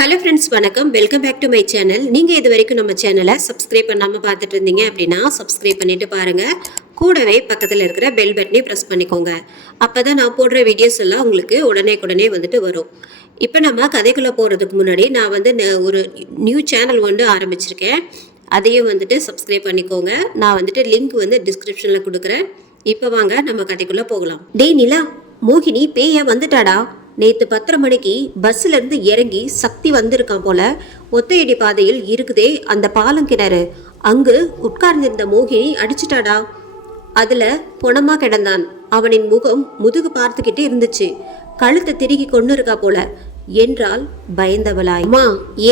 Hello friends, வணக்கம். Welcome back to my channel. நீங்கள் இது வரைக்கும் நம்ம சேனலை சப்ஸ்கிரைப் பண்ணாமல் பார்த்துட்டு இருந்தீங்க அப்படின்னா சப்ஸ்கிரைப் பண்ணிட்டு பாருங்கள். கூடவே பக்கத்தில் இருக்கிற பெல் பட்டனை ப்ரெஸ் பண்ணிக்கோங்க. அப்போ தான் நான் போடுற வீடியோஸ் எல்லாம் உங்களுக்கு உடனே வந்துட்டு வரும். இப்போ நம்ம கதைக்குள்ளே போகிறதுக்கு முன்னாடி நான் ஒரு நியூ சேனல் ஆரம்பிச்சிருக்கேன். அதையும் வந்துட்டு சப்ஸ்கிரைப் பண்ணிக்கோங்க. நான் வந்துட்டு லிங்க் டிஸ்கிரிப்ஷனில் கொடுக்குறேன். இப்போ வாங்க நம்ம கதைக்குள்ளே போகலாம். டேய் நிலா, மோகினி பேய வந்துட்டாடா. நேற்று 10:30 மணிக்கு பஸ்ஸில் இருந்து இறங்கி சக்தி வந்திருக்கான் போல. ஒத்தையடி பாதையில் இருக்குதே அந்த பாலம் கிணறு, அங்கு உட்கார்ந்திருந்த மோகினி அடிச்சிட்டாடா. அதுல பொணமா கிடந்தான். அவனின் முகம் முதுகு பார்த்துக்கிட்டே இருந்துச்சு. கழுத்தை திருகி கொண்டு இருக்கா போல என்றால் பயந்தவளாய். அம்மா,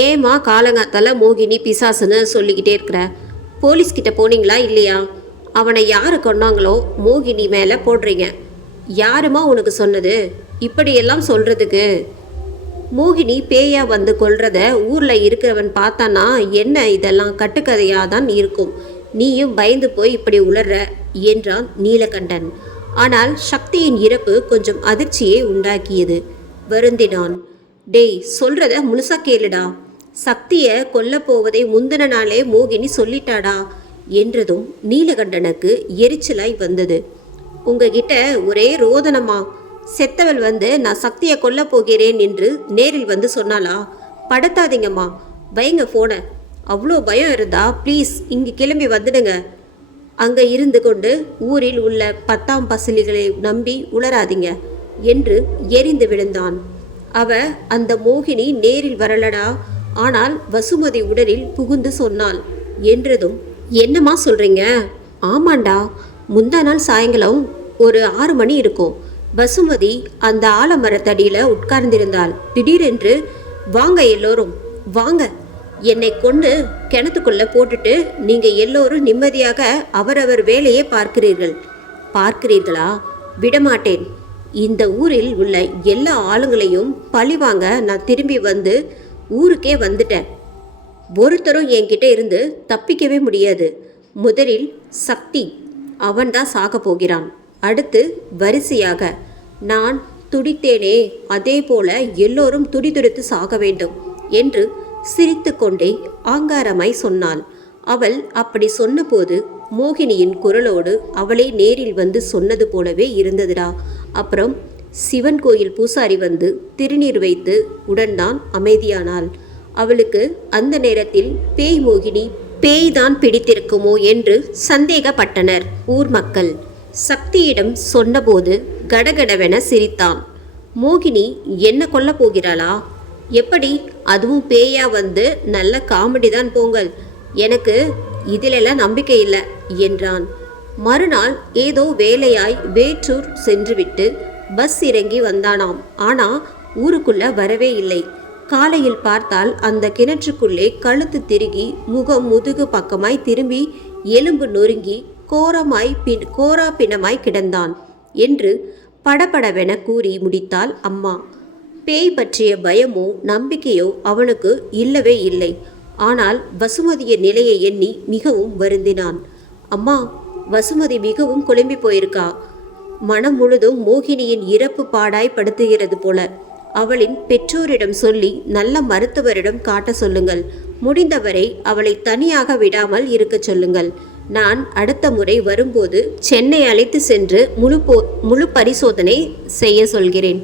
ஏமா காலங்காத்தால மோகினி பிசாசுன்னு சொல்லிக்கிட்டே இருக்கிற? போலீஸ்கிட்ட போனீங்களா இல்லையா? அவனை யாரு கொண்டாங்களோ மோகினி மேல போடுறீங்க. யாருமா உனக்கு சொன்னது இப்படியெல்லாம் சொல்றதுக்கு? மோகினி பேயா வந்து கொல்றத ஊர்ல இருக்கிறவன் பார்த்தானா என்ன இதெல்லாம் கட்டுக்கதையா தான் இருக்கும். நீயும் பயந்து போய் இப்படி உளர்ற என்றான் நீலகண்டன். ஆனால் சக்தியின் இறப்பு கொஞ்சம் அதிர்ச்சியை உண்டாக்கியது. வருந்தினான். டேய், சொல்றத முழுசா கேளுடா. சக்தியை கொல்ல போவதை முந்தின நாளே மோகினி சொல்லிட்டாடா என்றதும் நீலகண்டனுக்கு எரிச்சலாய் வந்தது. உங்ககிட்ட ஒரே ரோதனமா? செத்தவள் நான் சக்தியை கொல்ல போகிறேன் என்று நேரில் சொன்னாளா? படுத்தாதீங்கம்மா, வைங்க போன. அவ்வளோ பயம் இருந்தா ப்ளீஸ் இங்கே கிளம்பி வந்துடுங்க. அங்கே இருந்து கொண்டு ஊரில் உள்ள 10ஆம் பசலிகளை நம்பி உளராதீங்க என்று எரிந்து விழுந்தான். அவ அந்த மோகினி நேரில் வரலடா, ஆனால் வசுமதி உடலில் புகுந்து சொன்னாள் என்றதும் என்னம்மா சொல்றீங்க? ஆமாண்டா, முந்தா நாள் சாயங்காலம் ஒரு 6 மணி இருக்கும். வசுமதி அந்த ஆலமரத்தடியில உட்கார்ந்திருந்தாள். திடீரென்று வாங்க எல்லோரும் வாங்க, என்னை கொண்டு கிணத்துக்குள்ள போட்டுட்டு நீங்க எல்லோரும் நிம்மதியாக அவரவர் வேலையை பார்க்கிறீர்களா? விடமாட்டேன். இந்த ஊரில் உள்ள எல்லா ஆளுங்களையும் பழிவாங்க நான் திரும்பி ஊருக்கே வந்துட்டேன். ஒருத்தரும் என்கிட்ட இருந்து தப்பிக்கவே முடியாது. முதலில் சக்தி, அவன்தான் சாக போகிறான். அடுத்து வரிசையாக நான் துடித்தேனே, அதே போல எல்லோரும் துடிதுடித்து சாக வேண்டும் என்று சிரித்து கொண்டே ஆங்காரமாய் சொன்னாள். அவள் அப்படி சொன்னபோது மோகினியின் குரலோடு அவளே நேரில் சொன்னது போலவே இருந்ததுடா. அப்புறம் சிவன் கோயில் பூசாரி திருநீர் வைத்து உடன்தான் அமைதியானாள். அவளுக்கு அந்த நேரத்தில் பேய் மோகினி பேய்தான் பிடித்திருக்குமோ என்று சந்தேகப்பட்டனர் ஊர் மக்கள். சக்தியிடம் சொன்னபோது கடகடவென சிரித்தான். மோகினி என்ன கொல்ல போகிறாளா? எப்படி? அதுவும் பேயா நல்ல காமெடி தான் போங்கள். எனக்கு இதிலெல்லாம் நம்பிக்கை இல்லை என்றான். மறுநாள் ஏதோ வேலையாய் வேற்றூர் சென்றுவிட்டு பஸ் இறங்கி வந்தானாம். ஆனா ஊருக்குள்ள வரவே இல்லை. காலையில் பார்த்தால் அந்த கிணற்றுக்குள்ளே கழுத்து திருகி முகம் முதுகு பக்கமாய் திரும்பி எலும்பு நொறுங்கி கோரா பிணமாய் கிடந்தான் என்று படபடவென கூறி முடித்தாள் அம்மா. பேய் பற்றிய பயமோ நம்பிக்கையோ அவனுக்கு இல்லவே இல்லை. ஆனால் வசுமதியின் நிலையை எண்ணி மிகவும் வருந்தினான். அம்மா, வசுமதி மிகவும் குழம்பி போயிருக்கா. மனம் முழுதும் மோகினியின் இறப்பு பாடாய் படுத்துகிறது போல. அவளின் பெற்றோரிடம் சொல்லி நல்ல மருத்துவரிடம் காட்ட சொல்லுங்கள். முடிந்தவரை அவளை தனியாக விடாமல் இருக்க சொல்லுங்கள். நான் அடுத்த முறை வரும்போது சென்னை அழைத்து சென்று முழு பரிசோதனை செய்ய சொல்கிறேன்.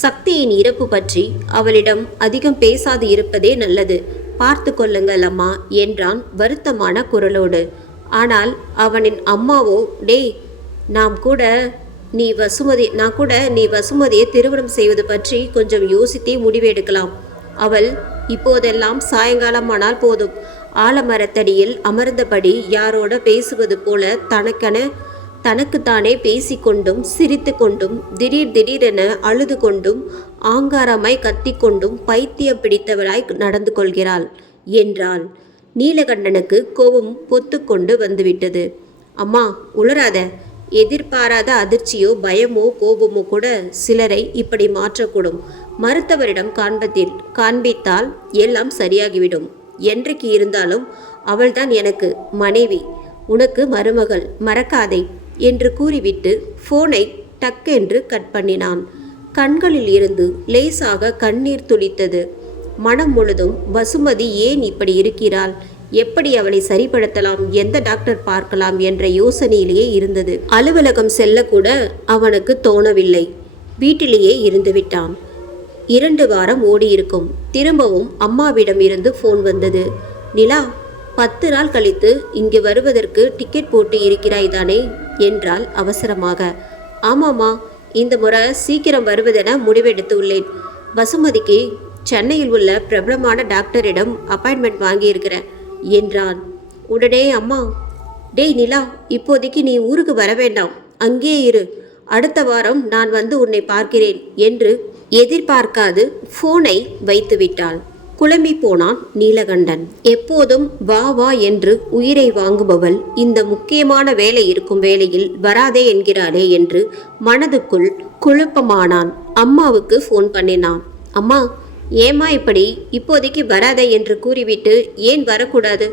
சக்தியின் இறப்பு பற்றி அவளிடம் அதிகம் பேசாது இருப்பதே நல்லது. பார்த்து கொள்ளுங்கள் அம்மா என்றான் வருத்தமான குரலோடு. ஆனால் அவனின் அம்மாவோ, டேய், நான் கூட நீ வசுமதியை திருமணம் செய்வது பற்றி கொஞ்சம் யோசித்தே முடிவெடுக்கலாம். அவள் இப்போதெல்லாம் சாயங்காலமானால் போதும் ஆலமரத்தடியில் அமர்ந்தபடி யாரோட பேசுவது போல தனக்குத்தானே பேசிக்கொண்டும் சிரித்து கொண்டும் திடீரென அழுது கொண்டும் ஆங்காரமாய் கத்திக்கொண்டும் பைத்தியம் பிடித்தவளாய் நடந்து கொள்கிறாள் என்றாள். நீலகண்டனுக்கு கோபம் பொத்துக்கொண்டு வந்துவிட்டது. அம்மா, உளராத. எதிர்பாராத அதிர்ச்சியோ பயமோ கோபமோ கூட சிலரை இப்படி மாற்றக்கூடும். மருத்துவரிடம் காண்பித்தால் எல்லாம் சரியாகிவிடும். என்றைக்கு இருந்தாலும் அவள்தான் எனக்கு மனைவி, உனக்கு மருமகள், மறக்காதே என்று கூறிவிட்டு போனை டக்கென்று கட் பண்ணினான். கண்களில் இருந்து லேசாக கண்ணீர் துளித்தது. மனம் முழுதும் வசுமதி ஏன் இப்படி இருக்கிறாள், எப்படி அவளை சரிப்படுத்தலாம், எந்த டாக்டர் பார்க்கலாம் என்ற யோசனையிலேயே இருந்தது. அலுவலகம் செல்லக்கூட அவனுக்கு தோணவில்லை. வீட்டிலேயே இருந்து விட்டான். 2 வாரம் ஓடியிருக்கும். திரும்பவும் அம்மாவிடம் இருந்து ஃபோன் வந்தது. நிலா, 10 நாள் கழித்து இங்கு வருவதற்கு டிக்கெட் போட்டு இருக்கிறாய் தானே என்றாள் அவசரமாக. ஆமாம்மா, இந்த முறை சீக்கிரம் வருவதென முடிவெடுத்து உள்ளேன். வசுமதிக்கு சென்னையில் உள்ள பிரபலமான டாக்டரிடம் அப்பாயின்மெண்ட் வாங்கியிருக்கிறேன் என்றான். உடனே அம்மா, டேய் நிலா, இப்போதைக்கு நீ ஊருக்கு வர வேண்டாம், அங்கே இரு, அடுத்த வாரம் நான் வந்து உன்னை பார்க்கிறேன் என்று எதிர்பார்க்காது ஃபோனை வைத்துவிட்டாள். குழம்பி போனான் நீலகண்டன். எப்போதும் வா வா என்று உயிரை வாங்குபவள் இந்த முக்கியமான வேலை இருக்கும் வேளையில் வராதே என்கிறாளே என்று மனதுக்குள் குழப்பமானான். அம்மாவுக்கு ஃபோன் பண்ணினான். அம்மா, ஏம்மா இப்படி இப்போதைக்கு வராதே என்று கூறிவிட்டு ஏன் வரக்கூடாது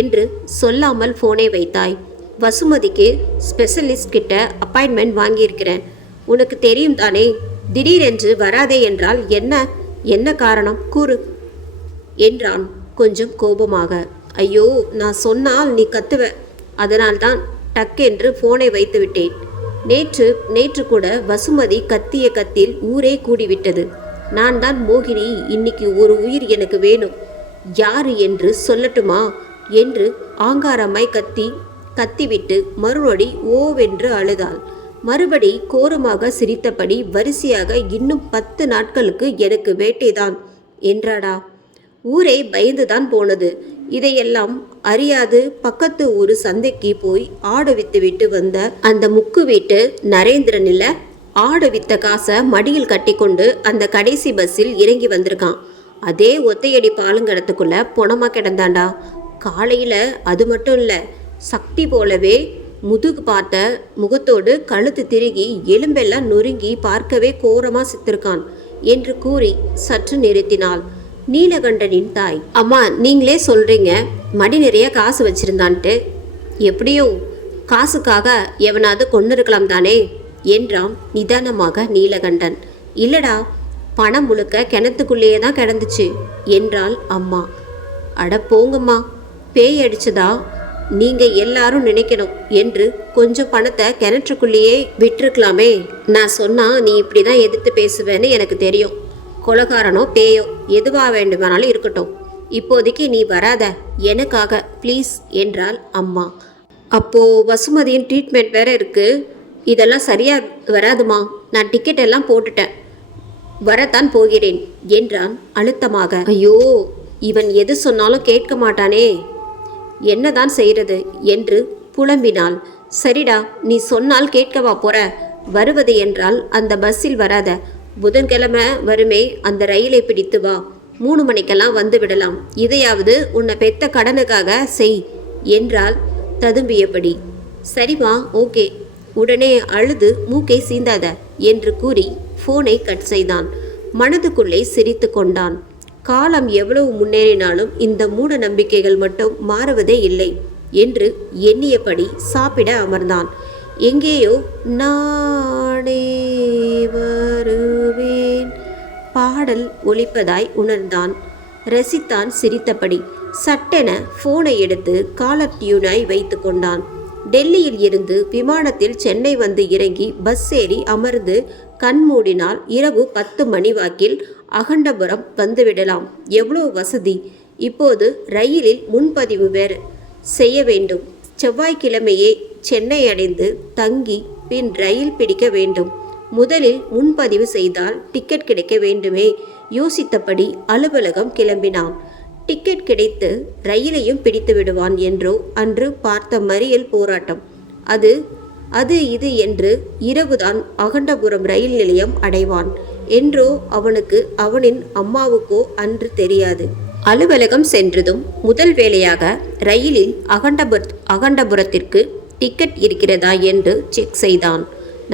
என்று சொல்லாமல் ஃபோனை வைத்தாய்? வசுமதிக்கு ஸ்பெஷலிஸ்ட் கிட்ட அப்பாயின்மெண்ட் வாங்கியிருக்கிறேன். உனக்கு தெரியும் தானே, திடீரென்று வராதே என்றால் என்ன காரணம் கூறு என்றான் கொஞ்சம் கோபமாக. ஐயோ, நான் சொன்னால் நீ கத்துவ, அதனால்தான் டக்கென்று ஃபோனை வைத்து விட்டேன். நேற்று கூட வசுமதி கத்திய கத்தில் ஊரே கூடிவிட்டது. நான் தான் மோகினி, இன்னைக்கு ஒரு உயிர் எனக்கு வேணும், யாரு என்று சொல்லட்டுமா என்று ஆங்காரமாய் கத்திவிட்டு மறுநொடி ஓவென்று அழுதாள். மறுபடி கோரமாக சிரித்தபடி வரிசையாக இன்னும் 10 நாட்களுக்கு எனக்கு வேட்டைதான் என்றாடா. ஊரே பயந்துதான் போனது. இதையெல்லாம் அறியாது பக்கத்து ஊரு சந்தைக்கு போய் ஆடு வித்து வந்த அந்த முக்கு வீட்டு நரேந்திரனில் ஆடு வித்த காசை மடியில் கட்டி கொண்டு அந்த கடைசி பஸ்ஸில் இறங்கி வந்திருக்கான். அதே ஒத்தையடி பாலுங்கடத்துக்குள்ள பொணமா கிடந்தாண்டா. காலையில் அது மட்டும் இல்லை, சக்தி போலவே முதுகு பார்த்த முகத்தோடு கழுத்து திருகி எலும்பெல்லாம் நொறுங்கி பார்க்கவே கோரமாக சித்திருக்கான் என்று கூறி சற்று நிறுத்தினாள். நீலகண்டனின் தாய், அம்மா நீங்களே சொல்கிறீங்க மடி நிறைய காசு வச்சிருந்தான்ட்டு, எப்படியோ காசுக்காக எவனாவது கொண்டு இருக்கலாம் தானே என்றான் நிதானமாக நீலகண்டன். இல்லடா, பணம் முழுக்க கிணத்துக்குள்ளேயே தான் கிடந்துச்சு என்றாள் அம்மா. அட போங்கம்மா, பேய் அடிச்சதா நீங்கள் எல்லாரும் நினைக்கணும் என்று கொஞ்சம் பணத்தை கிணற்றுக்குள்ளேயே விட்டுருக்கலாமே. நான் சொன்னால் நீ இப்படி தான் எதிர்த்து பேசுவேன்னு எனக்கு தெரியும். கொலகாரனோ பேயோ எதுவாக வேண்டுமானாலும் இருக்கட்டும், இப்போதைக்கு நீ வராத, எனக்காக ப்ளீஸ் என்றாள் அம்மா. அப்போது வசுமதியின் ட்ரீட்மெண்ட் வேற இருக்குது, இதெல்லாம் சரியாக வராதுமா. நான் டிக்கெட் எல்லாம் போட்டுட்டேன், வரத்தான் போகிறேன் என்றான் அழுத்தமாக. ஐயோ, இவன் எது சொன்னாலும் கேட்க மாட்டானே, என்னதான் செய்கிறது என்று புலம்பினாள். சரிடா, நீ சொன்னால் கேட்கவா போற, வருவது என்றால் அந்த பஸ்ஸில் வராத, புதன்கிழமை வருமே அந்த ரயிலை பிடித்து வா, 3 மணிக்கெல்லாம் வந்து விடலாம், இதையாவது உன்னை பெத்த கடனுக்காக செய் என்றால் ததும்பியபடி. சரிம்மா, ஓகே, உடனே அழுது மூக்கை சீந்தாத என்று கூறி ஃபோனை கட் செய்தான். மனதுக்குள்ளே சிரித்து கொண்டான். காலம் எவ்வளவு முன்னேறினாலும் இந்த மூட நம்பிக்கைகள் மட்டும் மாறுவதே இல்லை என்று எண்ணியபடி சாப்பிட அமர்ந்தான். எங்கேயோ நானே வருவேன் பாடல் ஒலிப்பதாய் உணர்ந்தான். ரசித்தான் சிரித்தபடி. சட்டென ஃபோனை எடுத்து காலர் டியூனாய் வைத்து கொண்டான். டெல்லியில் இருந்து விமானத்தில் சென்னை வந்து இறங்கி பஸ் ஏறி அமர்ந்து கண் மூடினால் இரவு 10 மணி வாக்கில் அகண்டபுரம் வந்துவிடலாம். எவ்வளோ வசதி! இப்போது ரயிலில் முன்பதிவு வேறு செய்ய வேண்டும். செவ்வாய்க்கிழமையே சென்னை அடைந்து தங்கி பின் ரயில் பிடிக்க வேண்டும். முதலில் முன்பதிவு செய்தால் டிக்கெட் கிடைக்க வேண்டுமே. யோசித்தபடி அலுவலகம் கிளம்பினான். டிக்கெட் கிடைத்து ரயிலையும் பிடித்து விடுவான் என்றோ அன்று பார்த்த மறியல் போராட்டம். அது இது என்று இரவுதான் அகண்டபுரம் ரயில் நிலையம் அடைவான் என்றோ அவனுக்கு அவனின் அம்மாவுக்கோ அன்று தெரியாது. அலுவலகம் சென்றதும் முதல் வேளையாக ரயிலில் அகண்டபுரத்திற்கு டிக்கெட் இருக்கிறதா என்று செக் செய்தான்.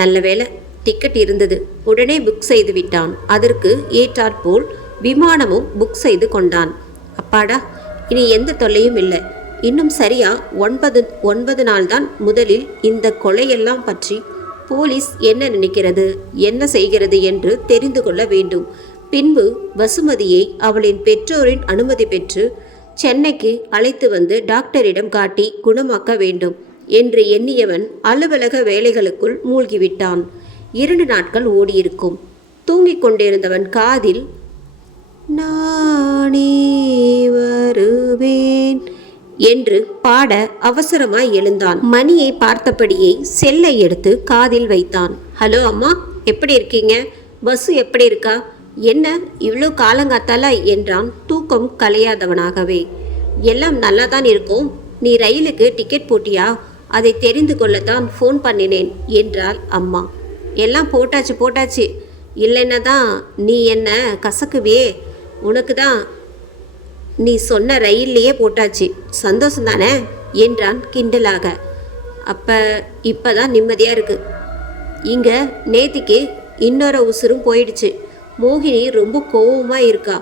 நல்ல வேளை டிக்கெட் இருந்தது. உடனே புக் செய்து விட்டான். அதற்கு ஏற்றாற்போல் விமானமும் புக் செய்து கொண்டான். அப்பாடா, இனி எந்த தொல்லையும் இல்லை. இன்னும் சரியா 9 நாள் தான். முதலில் இந்த கொலையெல்லாம் பற்றி போலீஸ் என்ன நினைக்கிறது, என்ன செய்கிறது என்று தெரிந்து கொள்ள வேண்டும். பின்பு வசுமதியை அவளின் பெற்றோரின் அனுமதி பெற்று சென்னைக்கு அழைத்து வந்து டாக்டரிடம் காட்டி குணமாக்க வேண்டும் என்று எண்ணியவன் அலுவலக வேலைகளுக்குள் மூழ்கிவிட்டான். 2 நாட்கள் ஓடியிருக்கும். தூங்கிக் கொண்டிருந்தவன் காதில் நானே வருவேன் என்று பாட அவசரமாய் எழுந்தான். மணியை பார்த்தபடியே செல்லை எடுத்து காதில் வைத்தான். ஹலோ அம்மா, எப்படி இருக்கீங்க? பஸ்ஸு எப்படி இருக்கா? என்ன இவ்வளோ காலங்காத்தால என்றான் தூக்கம் கலையாதவனாகவே. எல்லாம் நல்லா தான் இருக்கும். நீ ரயிலுக்கு டிக்கெட் போட்டியா? அதை தெரிந்து கொள்ளத்தான் ஃபோன் பண்ணினேன் என்றாள் அம்மா. எல்லாம் போட்டாச்சு. இல்லைன்னா தான் நீ என்ன கசக்குவே. உனக்கு தான் நீ சொன்ன ரயில்லையே போட்டாச்சு. சந்தோஷம் தானே என்றான் கிண்டலாக. இப்போ தான் நிம்மதியாக இருக்கு. இங்கே நேத்திக்கு இன்னொரு உசுரும் போயிடுச்சு. மோகினி ரொம்ப கோவமாக இருக்கா.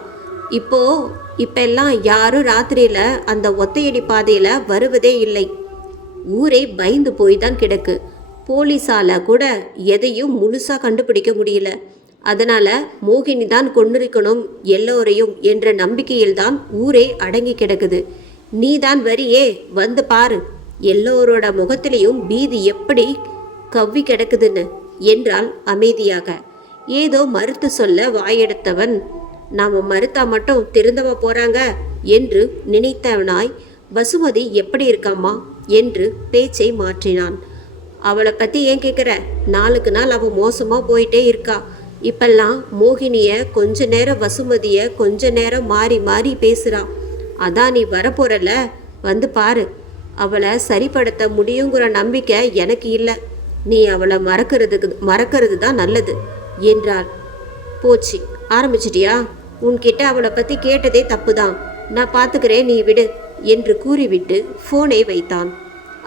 இப்பெல்லாம் யாரும் ராத்திரியில் அந்த ஒத்தையடி பாதையில் வருவதே இல்லை. ஊரே பயந்து போய் தான் கிடக்கு. போலீஸால் கூட எதையும் முழுசாக கண்டுபிடிக்க முடியல. அதனால் மோகினி தான் கொண்டிருக்கணும் எல்லோரையும் என்ற நம்பிக்கையில்தான் ஊரே அடங்கி கிடக்குது. நீ தான் வரியே, வந்து பாரு. எல்லோரோட முகத்திலையும் பீதி எப்படி கவ்வி கிடக்குதுன்னு என்றாள் அமைதியாக. ஏதோ மறுத்து சொல்ல வாயெடுத்தவன், நாம் மறுத்தா மட்டும் திருந்தவ போகிறாங்க என்று நினைத்தவனாய், வசுமதி எப்படி இருக்காம்மா என்று பேச்சை மாற்றினான். அவளை பற்றி ஏன் கேட்குற? நாளுக்கு நாள் அவள் மோசமாக போயிட்டே இருக்கா. இப்பெல்லாம் மோகினியை கொஞ்ச நேரம், வசுமதியை கொஞ்ச நேரம் மாறி மாறி பேசுகிறான். அதான் நீ வரப்போறல, வந்து பாரு. அவளை சரிப்படுத்த முடியுங்கிற நம்பிக்கை எனக்கு இல்லை. நீ அவளை மறக்கிறது தான் நல்லது என்றாள். போச்சு, ஆரம்பிச்சிட்டியா? உன்கிட்ட அவளை பற்றி கேட்டதே தப்பு தான். நான் பார்த்துக்கிறேன், நீ விடு என்று கூறிவிட்டு ஃபோனை வைத்தான்.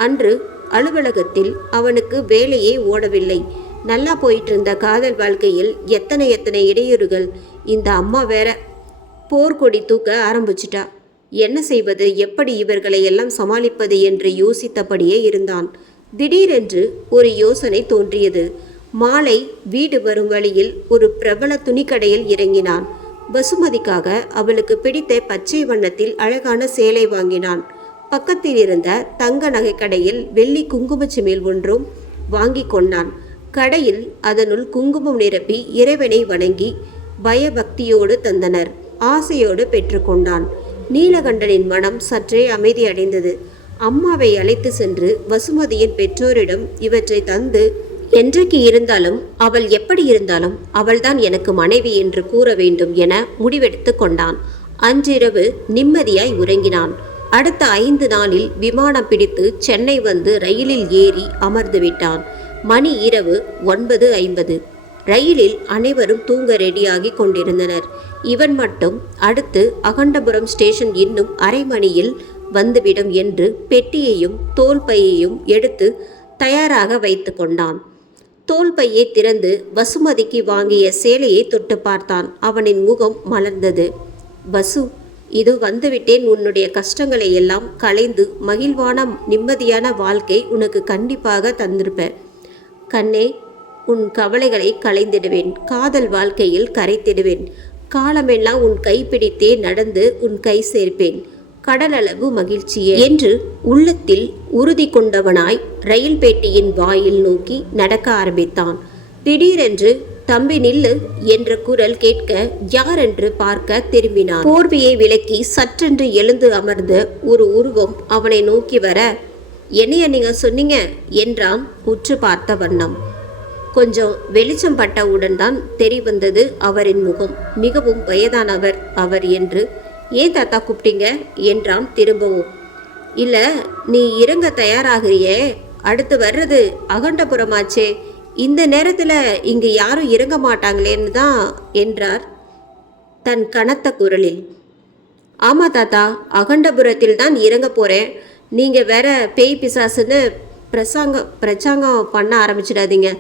அன்று அலுவலகத்தில் அவனுக்கு வேலையே ஓடவில்லை. நல்லா போயிட்டு இருந்த காதல் வாழ்க்கையில் எத்தனை இடையூறுகள். இந்த அம்மா வேற போர்க்கொடி தூக்க ஆரம்பிச்சிட்டா. என்ன செய்வது, எப்படி இவர்களை எல்லாம் சமாளிப்பது என்று யோசித்தபடியே இருந்தான். திடீரென்று ஒரு யோசனை தோன்றியது. மாலை வீடு வரும் வழியில் ஒரு பிரபல துணிக்கடையில் இறங்கினான். வசுமதிக்காக அவளுக்கு பிடித்த பச்சை வண்ணத்தில் அழகான சேலை வாங்கினான். பக்கத்தில் இருந்த தங்க நகை கடையில் வெள்ளி குங்குமச்சிமிழ் ஒன்றும் வாங்கி கொண்டான். கடையில் அதனுள் குங்குமம் நிரப்பி இறைவனை வணங்கி பயபக்தியோடு தந்தனர். ஆசையோடு பெற்றுக்கொண்டான். நீலகண்டனின் மனம் சற்றே அமைதியடைந்தது. அம்மாவை அழைத்து சென்று வசுமதியின் பெற்றோரிடம் இவற்றை தந்து, என்றைக்கு இருந்தாலும் அவள் எப்படி இருந்தாலும் அவள்தான் எனக்கு மனைவி என்று கூற வேண்டும் என முடிவெடுத்து கொண்டான். அன்றிரவு நிம்மதியாய் உறங்கினான். அடுத்த 5 நாளில் விமானம் பிடித்து சென்னை வந்து ரயிலில் ஏறி அமர்ந்து விட்டான். மணி இரவு 9:50. ரயிலில் அனைவரும் தூங்க ரெடியாகி கொண்டிருந்தனர். இவன் மட்டும் அடுத்து அகண்டபுரம் ஸ்டேஷன் இன்னும் அரை மணியில் வந்துவிடும் என்று பெட்டியையும் தோல் பையையும் எடுத்து தயாராக வைத்து கொண்டான். தோல் பையை திறந்து வசுமதிக்கு வாங்கிய சேலையை தொட்டு பார்த்தான். அவனின் முகம் மலர்ந்தது. வசு, இது வந்துவிட்டேன். உன்னுடைய கஷ்டங்களை எல்லாம் களைந்து மகிழ்வான நிம்மதியான வாழ்க்கை உனக்கு கண்டிப்பாக தந்திருப்பேன். கண்ணே, உன் கவலைகளை களைந்திடுவேன். காதல் வாழ்க்கையில் கரைத்திடுவேன். காலமெல்லாம் உன் கைப்பிடித்தே நடந்து உன் கை சேர்ப்பேன். கடலளவு மகிழ்ச்சியே என்று உள்ளத்தில் உறுதி கொண்டவனாய் ரயில் பெட்டியின் வாயில் நோக்கி நடக்க ஆரம்பித்தான். திடீரென்று தம்பி நில்லு என்ற குரல் கேட்க யாரென்று பார்க்க திரும்பினான். போர்வையை விலக்கி சற்றென்று எழுந்து அமர்ந்த ஒரு உருவம் அவனை நோக்கி வர, என்னைய நீங்க சொன்னீங்க என்றான் உற்று பார்த்த வண்ணம். கொஞ்சம் வெளிச்சம் பட்டவுடன் தான் தெரிவந்தது அவரின் முகம். மிகவும் வயதானவர் அவர் என்று. ஏன் தாத்தா கூப்பிட்டீங்க என்றான் திரும்பவும். இல்லை, நீ இறங்க தயாராகிறியே, அடுத்து வர்றது அகண்டபுரமாச்சே, இந்த நேரத்தில் இங்கே யாரும் இறங்க மாட்டாங்களேன்னு தான் என்றார் தன் கனத்த குரலில். ஆமாம் தாத்தா, அகண்டபுரத்தில் தான் இறங்க போகிறேன். நீங்கள் வேற பேய் பிசாசுன்னு பிரச்சாங்கம் பண்ண ஆரம்பிச்சிடாதீங்க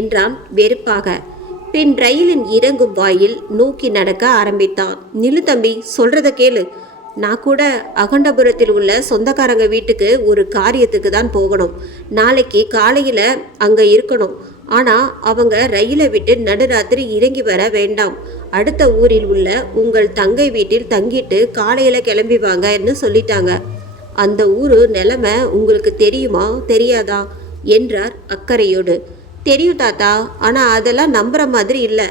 என்றான் வெறுப்பாக. பின் ரயிலின் இறங்கும் வாயில் நோக்கி நடக்க ஆரம்பித்தான். நில்லு தம்பி, சொல்கிறத கேளு. நான் கூட அகண்டபுரத்தில் உள்ள சொந்தக்காரங்க வீட்டுக்கு ஒரு காரியத்துக்கு தான் போகணும். நாளைக்கு காலையில் அங்கே இருக்கணும். ஆனால் அவங்க ரயிலை விட்டு நடுராத்திரி இறங்கி வர வேண்டாம். அடுத்த ஊரில் உள்ள உங்கள் தங்கை வீட்டில் தங்கிட்டு காலையில் கிளம்பி வாங்கன்னு சொல்லிட்டாங்க. அந்த ஊர் நிலைமை உங்களுக்கு தெரியுமா தெரியாதா என்றார் அக்கறையோடு. தெரியும் தாத்தா, ஆனால் அதெல்லாம் நம்புற மாதிரி இல்லை,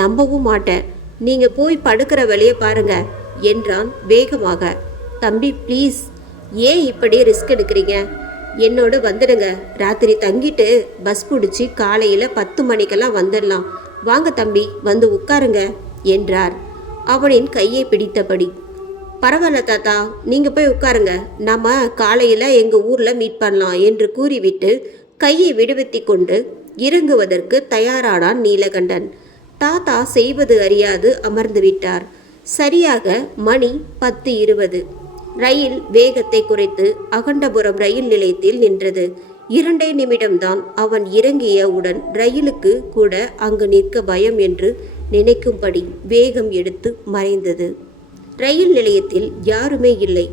நம்பவும் மாட்டேன். நீங்கள் போய் படுக்கிற வழியை பாருங்க என்றான் வேகமாக. தம்பி ப்ளீஸ், ஏன் இப்படி ரிஸ்க் எடுக்கிறீங்க? என்னோடு வந்துடுங்க. ராத்திரி தங்கிட்டு பஸ் பிடிச்சி காலையில் 10 மணிக்கெல்லாம் வந்துடலாம். வாங்க தம்பி, வந்து உட்காருங்க என்றார் அவனின் கையை பிடித்தபடி. பரவாயில்ல தாத்தா, நீங்கள் போய் உட்காருங்க, நம்ம காலையில் எங்கள் ஊரில் மீட் பண்ணலாம் என்று கூறிவிட்டு கையை விடுவித்து கொண்டு இறங்குவதற்கு தயாரானான் நீலகண்டன். தாத்தா செய்வது அறியாது அமர்ந்து விட்டார். சரியாக மணி 10:20. ரயில் வேகத்தை குறைத்து அகண்டபுரம் ரயில் நிலையத்தில் நின்றது. 2 நிமிடம்தான். அவன் இறங்கியவுடன் ரயிலுக்கு கூட அங்கு நிற்க பயம் என்று நினைக்கும்படி வேகம் எடுத்து மறைந்தது. ரயில் நிலையத்தில் யாருமே இல்லை.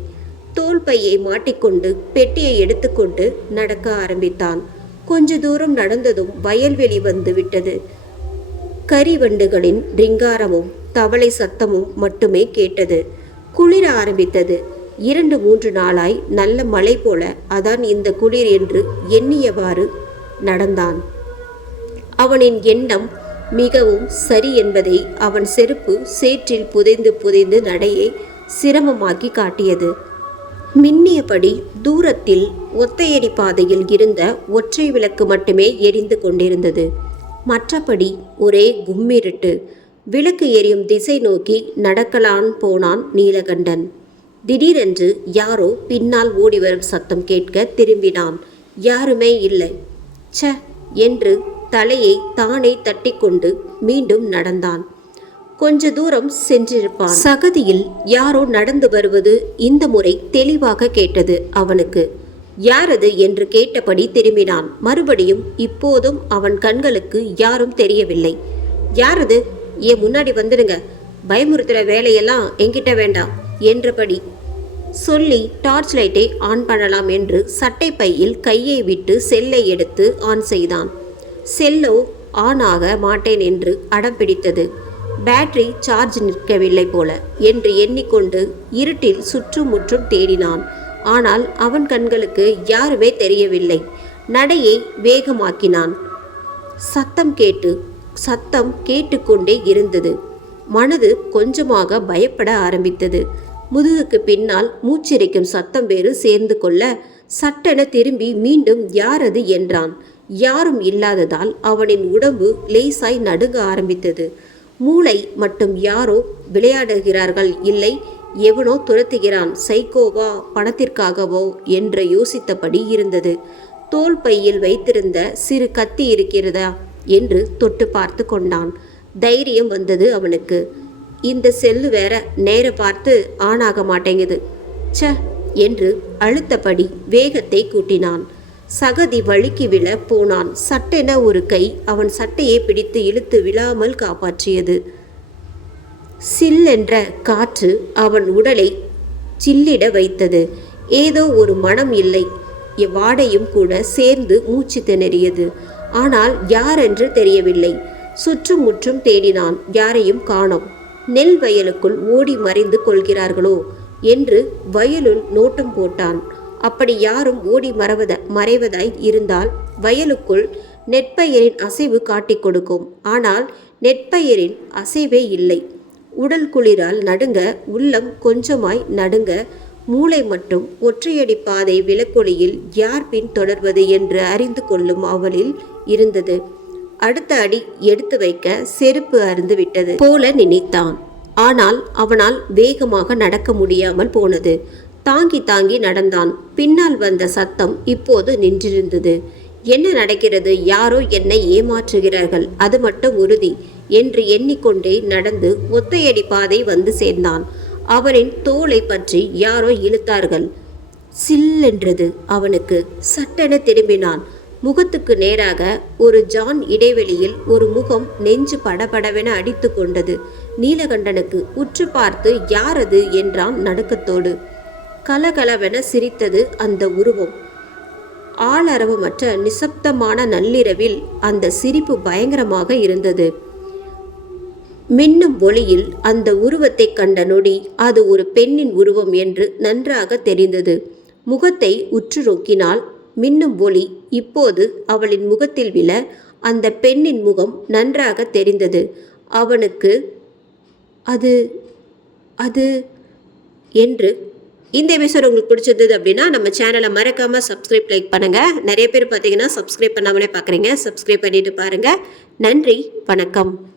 தோள் பையை மாட்டிக்கொண்டு பெட்டியை எடுத்துக்கொண்டு நடக்க ஆரம்பித்தான். கொஞ்ச தூரம் நடந்ததும் வயல்வெளி வந்து விட்டது. கரிவண்டுகளின் ரிங்காரமும் தவளை சத்தமும் மட்டுமே கேட்டது. குளிர ஆரம்பித்தது. 2-3 நாளாய் நல்ல மழை போல அதான் இந்த குளிர் என்று எண்ணியவாறு நடந்தான். அவனின் எண்ணம் மிகவும் சரி என்பதை அவன் செருப்பு சேற்றில் புதைந்து புதைந்து நடையை சிரமமாக்கி காட்டியது. மின்னியபடி தூரத்தில் ஒத்தையடி பாதையில் இருந்த ஒற்றை விளக்கு மட்டுமே எரிந்து கொண்டிருந்தது. மற்றபடி ஒரே கும்மிருட்டு. விளக்கு எரியும் திசை நோக்கி நடக்கலான் போனான் நீலகண்டன். திடீரென்று யாரோ பின்னால் ஓடிவரும் சத்தம் கேட்க திரும்பினான். யாருமே இல்லை. ச என்று தலையை தானே தட்டிக்கொண்டு மீண்டும் நடந்தான். கொஞ்ச தூரம் சென்றிருப்பான். சகதியில் யாரோ நடந்து வருவது இந்த முறை தெளிவாக கேட்டது அவனுக்கு. யாரது என்று கேட்டபடி திரும்பினான். மறுபடியும் இப்போதும் அவன் கண்களுக்கு யாரும் தெரியவில்லை. யாரது? ஏன் முன்னாடி வந்துடுங்க, பயமுறுத்துகிற வேலையெல்லாம் என்கிட்ட வேண்டாம் என்றபடி சொல்லி டார்ச் லைட்டை ஆன் பண்ணலாம் என்று சட்டை பையில் கையை விட்டு செல்லை எடுத்து ஆன் செய்தான். செல்லோ ஆன் ஆக மாட்டேன் என்று அடம் பிடித்தது. பேட்டரி சார்ஜ் நிற்கவில்லை போல என்று எண்ணிக்கொண்டு இருட்டில் சுற்றுமுற்றும் தேடினான். ஆனால் அவன் கண்களுக்கு யாருமே தெரியவில்லை. நடையை வேகமாக்கினான். சத்தம் கேட்டுக்கொண்டே இருந்தது. மனது கொஞ்சமாக பயப்பட ஆரம்பித்தது. முதுகுக்கு பின்னால் மூச்சிறைக்கும் சத்தம் வேறு சேர்ந்து கொள்ள சட்டென திரும்பி மீண்டும் யாரது என்றான். யாரும் இல்லாததால் அவனின் உடம்பு லேசாய் நடுங்க ஆரம்பித்தது. மூளை மட்டும் யாரோ விளையாடுகிறார்கள், இல்லை எவனோ துரத்துகிறான், சைக்கோவா பணத்திற்காகவோ என்று யோசித்தபடி இருந்தது. தோல் பையில் வைத்திருந்த சிறு கத்தி இருக்கிறதா என்று தொட்டு பார்த்து கொண்டான். தைரியம் வந்தது அவனுக்கு. இந்த செல்லு வேற நேர பார்த்து ஆன் ஆக மாட்டேங்குது, ச என்று அழுத்தபடி வேகத்தை கூட்டினான். சகதி வழுக்கி விழ போனான். சட்டென ஒரு கை அவன் சட்டையை பிடித்து இழுத்து விழாமல் காப்பாற்றியது. சில்லென்ற காற்று அவன் உடலை சில்லிட வைத்தது. ஏதோ ஒரு மனம் இல்லை, வாடையும் கூட சேர்ந்து மூச்சு திணறியது. ஆனால் யாரென்று தெரியவில்லை. சுற்றுமுற்றும் தேடினான். யாரையும் காணோம். நெல் வயலுக்குள் ஓடி மறைந்து கொள்கிறார்களோ என்று வயலுள் நோட்டம் போட்டான். அப்படி யாரும் ஓடி மறைவதாய் இருந்தால் வயலுக்குள் நெற்பயிரின் அசைவு காட்டிக் கொடுக்கும். ஆனால் நெற்பயிரின் அசைவே இல்லை. உடல் குளிரால் நடுங்க, உள்ளம் கொஞ்சமாய் நடுங்க, மூளை மட்டும் ஒற்றையடி பாதை விளக்கொலியில் யார் பின் தொடர்வது என்று அறிந்து கொள்ளும் அவளில் இருந்தது. அடுத்த அடி எடுத்து வைக்க செருப்பு அருந்து விட்டது போல நினைத்தான். ஆனால் அவனால் வேகமாக நடக்க முடியாமல் போனது. தாங்கி தாங்கி நடந்தான். பின்னால் வந்த சத்தம் இப்போது நின்றிருந்தது. என்ன நடக்கிறது? யாரோ என்னை ஏமாற்றுகிறார்கள், அது மட்டும் உறுதி என்று எண்ணிக்கொண்டே நடந்து ஒத்தையடி பாதை வந்து சேர்ந்தான். அவனின் தோளை பற்றி யாரோ இழுத்தார்கள். சில்லென்றது அவனுக்கு. சட்டென திரும்பினான். முகத்துக்கு நேராக ஒரு ஜான் இடைவெளியில் ஒரு முகம் நெஞ்சு படபடவென அடித்து கொண்டது. நீலகண்டனுக்கு உற்று பார்த்து யாரது என்றான் நடுக்கத்தோடு. கலகலவென சிரித்தது அந்த உருவம். ஆளரவமற்ற நிசப்தமான நள்ளிரவில் அந்த சிரிப்பு பயங்கரமாக இருந்தது. மின்னும் ஒளியில் அந்த உருவத்தை கண்ட நொடி அது ஒரு பெண்ணின் உருவம் என்று நன்றாக தெரிந்தது. முகத்தை உற்று நோக்கினால் மின்னும் ஒளி இப்போது அவளின் முகத்தில் விழ அந்த பெண்ணின் முகம் நன்றாக தெரிந்தது. அவனுக்கு அது அது என்று. இந்த எபிசோட் உங்களுக்கு பிடிச்சிருந்தது அப்படின்னா நம்ம சேனலை மறக்காமல் சப்ஸ்கிரைப் லைக் பண்ணுங்கள். நிறைய பேர் பார்த்தீங்கன்னா சப்ஸ்கிரைப் பண்ணாமலே பார்க்குறீங்க. சப்ஸ்கிரைப் பண்ணிட்டு பாருங்கள். நன்றி, வணக்கம்.